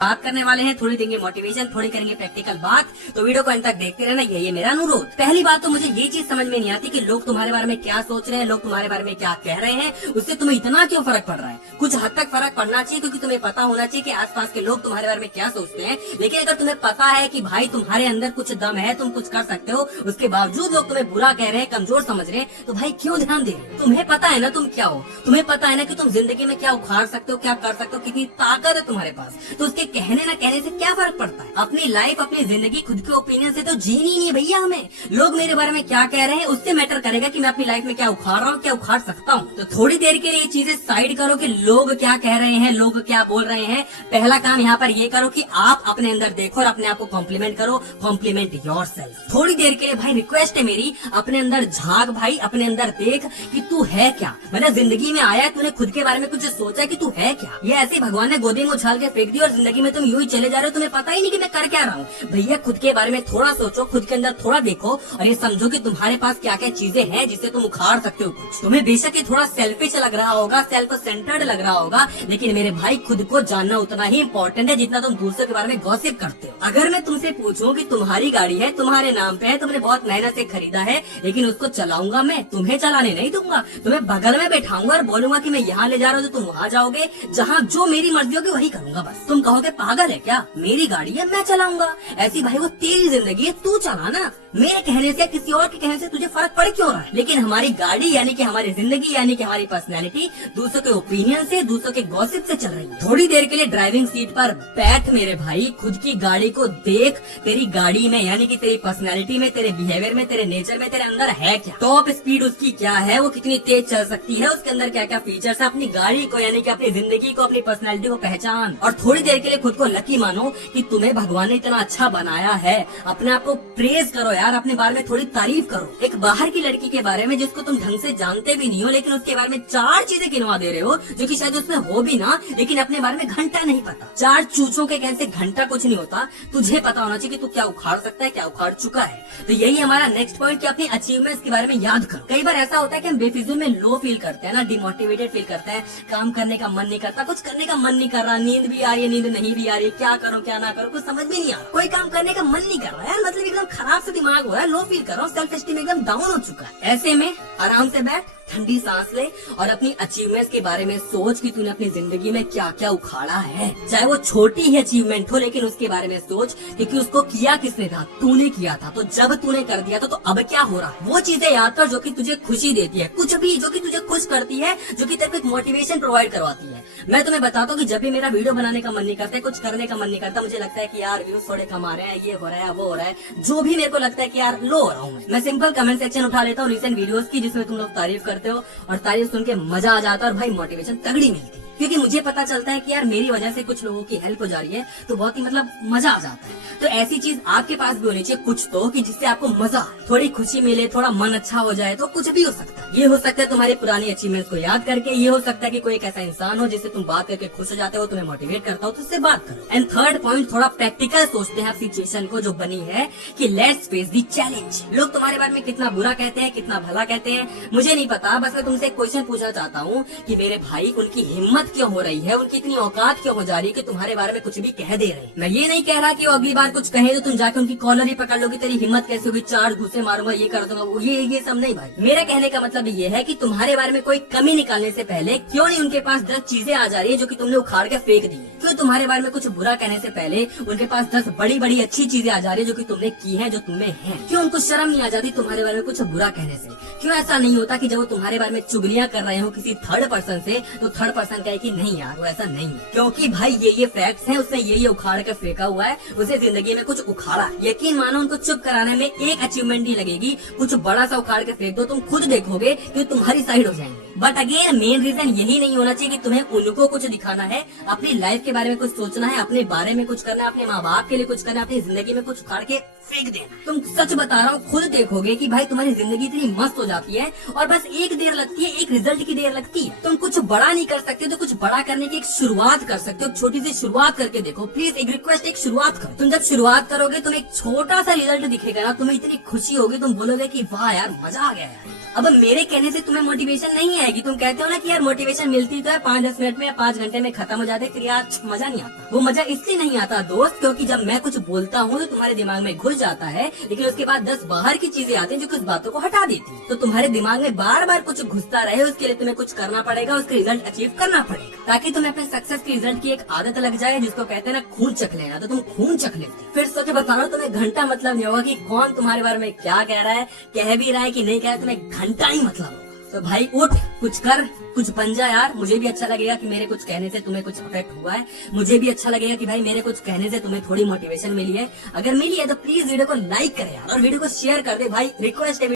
बात करने वाले हैं, थोड़ी देंगे मोटिवेशन, थोड़ी करेंगे प्रैक्टिकल बात। तो वीडियो को अंत तक देखते रहना, यही है मेरा अनुरोध। पहली बात तो मुझे ये चीज समझ में नहीं आती कि लोग तुम्हारे बारे में क्या सोच रहे हैं, लोग तुम्हारे बारे में क्या कह रहे हैं, उससे तुम्हें इतना क्यों फर्क पड़ रहा है। कुछ हद तक फर्क पड़ना चाहिए, क्योंकि तुम्हें पता होना चाहिए कि आसपास के लोग तुम्हारे बारे में क्या सोचते हैं। लेकिन अगर तुम्हें पता है कि भाई तुम्हारे अंदर कुछ दम है, तुम कुछ कर सकते हो, उसके बावजूद लोग तुम्हें बुरा कह रहे हैं, कमजोर समझ रहे हैं, तो भाई क्यों ध्यान दे रहे हैं। तुम्हें पता है ना तुम क्या हो, तुम्हें पता है ना कि तुम जिंदगी में क्या उखाड़ सकते हो, क्या कर सकते हो, कितनी ताकत है तुम्हारे पास। तो उसके कहने ना कहने से क्या फर्क पड़ता है। अपनी लाइफ, अपनी जिंदगी खुद के ओपिनियन से तो जीनी नहीं है भैया हमें। लोग मेरे बारे में क्या कह रहे हैं उससे मैटर करेगा कि मैं अपनी लाइफ में क्या उखाड़ रहा हूँ, क्या उखाड़ सकता हूँ। तो थोड़ी देर के लिए ये चीजें साइड करो कि लोग क्या कह रहे हैं, लोग क्या बोल रहे हैं। पहला काम यहाँ पर ये करो कि आप अपने अंदर देखो और अपने आप को कॉम्प्लीमेंट करो। Compliment yourself. थोड़ी देर के लिए भाई रिक्वेस्ट है मेरी, अपने अंदर झांक भाई, अपने अंदर देख कि तू है क्या। मतलब जिंदगी में आया, तूने खुद के बारे में कुछ सोचा कि तू है क्या। ये ऐसे भगवान ने गोदी में उछाल के फेंक दी और जिंदगी में तुम यूं ही चले जा रहे हो, तुम्हें पता ही नहीं कि मैं कर क्या रहा हूँ। भैया खुद के बारे में थोड़ा सोचो, खुद के अंदर थोड़ा देखो और ये समझो कि तुम्हारे पास क्या क्या चीजें हैं जिससे तुम उखाड़ सकते हो कुछ। तुम्हें बेशक ये थोड़ा सेल्फिश लग रहा होगा, सेल्फ सेंटर्ड लग रहा होगा, लेकिन मेरे भाई खुद को जानना उतना ही इम्पोर्टेंट है जितना तुम दूसरे के बारे में गॉसिप करते हो। अगर मैं तुमसे पूछूं कि तुम्हारी गाड़ी है, तुम्हारे नाम पे है, तुमने बहुत मेहनत से खरीदा है, लेकिन उसको चलाऊंगा मैं, तुम्हें चलाने नहीं दूंगा। तुम्हें बगल में बैठाऊंगा और बोलूंगा कि मैं यहाँ ले जा रहा हूँ तो तुम वहाँ जाओगे, जहाँ जो मेरी मर्जी होगी वही करूंगा बस। तुम कहोगे पागल है क्या, मेरी गाड़ी है मैं चलाऊंगा। ऐसी भाई वो तेरी जिंदगी है, तू चलाना। मेरे कहने से, किसी और के कहने से तुझे फर्क पड़ क्यों रहा है। लेकिन हमारी गाड़ी यानी कि हमारी जिंदगी यानी कि हमारी पर्सनैलिटी दूसरों के ओपिनियन से, दूसरों के गॉसिप से चल रही है। थोड़ी देर के लिए ड्राइविंग सीट पर बैठ मेरे भाई, खुद की गाड़ी को देख। तेरी गाड़ी में यानी कि तेरी पर्सनैलिटी में, तेरे बिहेवियर में, तेरे नेचर में, तेरे अंदर है क्या। टॉप स्पीड उसकी क्या है, वो कितनी तेज चल सकती है, उसके अंदर क्या क्या फीचर्स है। अपनी गाड़ी को यानी कि अपनी जिंदगी को, अपनी पर्सनैलिटी को पहचान। और थोड़ी देर के लिए खुद को लकी मानो कि तुम्हें भगवान ने इतना अच्छा बनाया है। अपने आप को प्रेज करो यार, अपने बारे में थोड़ी तारीफ करो। एक बाहर की लड़की के बारे में जिसको तुम ढंग से जानते भी नहीं हो, लेकिन उसके बारे में 4 चीजें गिनवा दे रहे हो जो कि शायद उसमें हो भी ना, लेकिन अपने बारे में घंटा नहीं पता। 4 चूचों के कहने से घंटा कुछ नहीं होता। तुझे पता होना चाहिए कि तू क्या उखाड़ सकता है, क्या उखाड़ चुका है। तो यही हमारा नेक्स्ट पॉइंट कि अपनी अचीवमेंट्स के बारे में याद करो। कई बार ऐसा होता है कि हम बेफिजूल में लो फील करते हैं ना, डिमोटिवेटेड फील करते हैं, काम करने का मन नहीं करता, कुछ करने का मन नहीं कर रहा, नींद भी आ रही है, नींद नहीं भी आ रही, क्या करो क्या ना करो कुछ समझ भी नहीं आ रहा, कोई काम करने का मन नहीं कर रहा है, मतलब एकदम खराब से दिमाग हो रहा है, लो फील कर रहा हूँ, सेल्फ एस्टीम एकदम डाउन हो चुका है। ऐसे में आराम से बैठ, ठंडी सांस ले और अपनी अचीवमेंट्स के बारे में सोच कि तूने अपनी जिंदगी में क्या क्या उखाड़ा है। चाहे वो छोटी ही अचीवमेंट हो, लेकिन उसके बारे में सोच क्योंकि उसको किया किसने था, तूने किया था। तो जब तूने कर दिया था तो अब क्या हो रहा है, वो चीजें याद कर जो कि तुझे खुशी देती है, कुछ भी जो कि तुझे खुश करती है, जो कि तेरे को मोटिवेशन प्रोवाइड करवाती है। मैं तुम्हें बताता हूँ कि जब भी मेरा वीडियो बनाने का मन नहीं करता, कुछ करने का मन नहीं करता, मुझे लगता है कि यार व्यूज थोड़े कम आ रहे हैं, ये हो रहा है, वो हो रहा है, जो भी मेरे को लगता है कि यार लो हो रहा हूँ, मैं सिंपल कमेंट सेक्शन उठा लेता हूँ रिसेंट वीडियोस की, जिसमें तुम लोग तारीफ करते हो और तारीफ सुन के मजा आ जाता है और भाई मोटिवेशन तगड़ी मिलती है। क्योंकि मुझे पता चलता है कि यार मेरी वजह से कुछ लोगों की हेल्प हो जा रही है, तो बहुत ही मतलब मजा आ जाता है। तो ऐसी चीज आपके पास भी होनी चाहिए कुछ तो, कि जिससे आपको मजा आए, थोड़ी खुशी मिले, थोड़ा मन अच्छा हो जाए। तो कुछ भी हो सकता है, ये हो सकता है तुम्हारी पुरानी अचीवमेंट्स को याद करके, ये हो सकता है कि कोई एक ऐसा इंसान हो जिससे तुम बात करके खुश हो जाते हो, तुम्हें मोटिवेट करता हो, तो उससे बात करो। एंड थर्ड पॉइंट, थोड़ा प्रैक्टिकल सोचते हैं आप सिचुएशन को जो बनी है कि लेट्स फेस द चैलेंज। लोग तुम्हारे बारे में कितना बुरा कहते हैं, कितना भला कहते हैं, मुझे नहीं पता, बस मैं तुमसे एक क्वेश्चन पूछना चाहता हूँ कि मेरे भाई उनकी हिम्मत क्यों हो रही है, उनकी इतनी औकात क्यों हो जा रही है कि तुम्हारे बारे में कुछ भी कह दे रहे हैं। मैं ये नहीं कह रहा कि वो अगली बार कुछ कहे तो तुम जाके उनकी कॉलर ही पकड़ लोगी, तेरी हिम्मत कैसे होगी, 4 घुसे मारूंगा, ये कर दूंगा, ये सब नहीं भाई। मेरा कहने का मतलब ये है कि तुम्हारे बारे में कोई कमी निकालने से पहले क्यों नहीं उनके पास 10 चीजें आ जा रही है जो कि तुमने उखाड़ के फेंक दी है। क्यों तुम्हारे बारे में कुछ बुरा कहने से पहले उनके पास 10 बड़ी बड़ी अच्छी चीजें आ जा रही है जो कि तुमने की है, जो तुम्हें है। क्यों उनको शर्म नहीं आ जाती तुम्हारे बारे में कुछ बुरा कहने से। क्यों ऐसा नहीं होता कि जब वो तुम्हारे बारे में चुगलियां कर रहे हो किसी थर्ड पर्सन से, तो थर्ड पर्सन कहे कि नहीं यार वो ऐसा नहीं है, क्योंकि भाई ये फैक्ट्स हैं, उसने ये उखाड़ कर फेंका हुआ है, उसे जिंदगी में कुछ उखाड़ा। यकीन मानो उनको चुप कराने में एक अचीवमेंट नहीं लगेगी, कुछ बड़ा सा उखाड़ के फेंक दो, तुम खुद देखोगे कि तुम्हारी साइड हो जाएंगे। बट अगेन मेन रीजन यही नहीं होना चाहिए कि तुम्हें उनको कुछ दिखाना है, अपनी लाइफ के बारे में कुछ सोचना है, अपने बारे में कुछ करना है, अपने माँ बाप के लिए कुछ करना है, अपनी जिंदगी में कुछ उखाड़ के फेंक देना। तुम सच बता रहा हूँ, खुद देखोगे कि भाई तुम्हारी जिंदगी इतनी मस्त हो जाती है और बस एक देर लगती है, एक रिजल्ट की देर लगती है। तुम कुछ बड़ा नहीं कर सकते तो कुछ बड़ा करने की एक शुरुआत कर सकते हो, छोटी सी शुरुआत करके देखो प्लीज, एक रिक्वेस्ट, एक शुरुआत करो। तुम जब शुरुआत करोगे तुम्हें एक छोटा सा रिजल्ट दिखेगा ना, तुम्हें इतनी खुशी होगी, तुम बोलोगे कि वाह यार मजा आ गया यार। अब मेरे कहने से तुम्हें मोटिवेशन नहीं है आएगी। तुम कहते हो ना कि यार मोटिवेशन मिलती तो है 5-10 मिनट में या 5 घंटे में खत्म हो जाते, फिर यार मजा नहीं आता। वो मजा इसलिए नहीं आता दोस्त क्योंकि जब मैं कुछ बोलता हूँ तो तुम्हारे दिमाग में घुस जाता है, लेकिन उसके बाद 10 बाहर की चीजें आती हैं जो कुछ बातों को हटा देती है। तो तुम्हारे दिमाग में बार बार कुछ घुसता रहे, उसके लिए तुम्हें कुछ करना पड़ेगा, उसका रिजल्ट अचीव करना पड़ेगा, ताकि तुम्हें अपने सक्सेस के रिजल्ट की एक आदत लग जाए जिसको कहते हैं ना खून चख लेना। तो तुम खून चख लेते हो। फिर सोचे बता रहा हूँ, तुम्हें घंटा मतलब नहीं होगा कि कौन तुम्हारे बारे में क्या कह रहा है, कह भी रहा है कि नहीं कह रहा है, तुम्हें घंटा ही मतलब होगा। तो भाई उठ, कुछ कर, कुछ बन जा यार। मुझे भी अच्छा लगेगा कि मेरे कुछ कहने से तुम्हें कुछ अफेक्ट हुआ है। मुझे भी अच्छा लगेगा कि भाई मेरे कुछ कहने से तुम्हें थोड़ी मोटिवेशन मिली है। अगर मिली है तो प्लीज वीडियो को लाइक करे यार और वीडियो को शेयर कर दे भाई, रिक्वेस्ट है।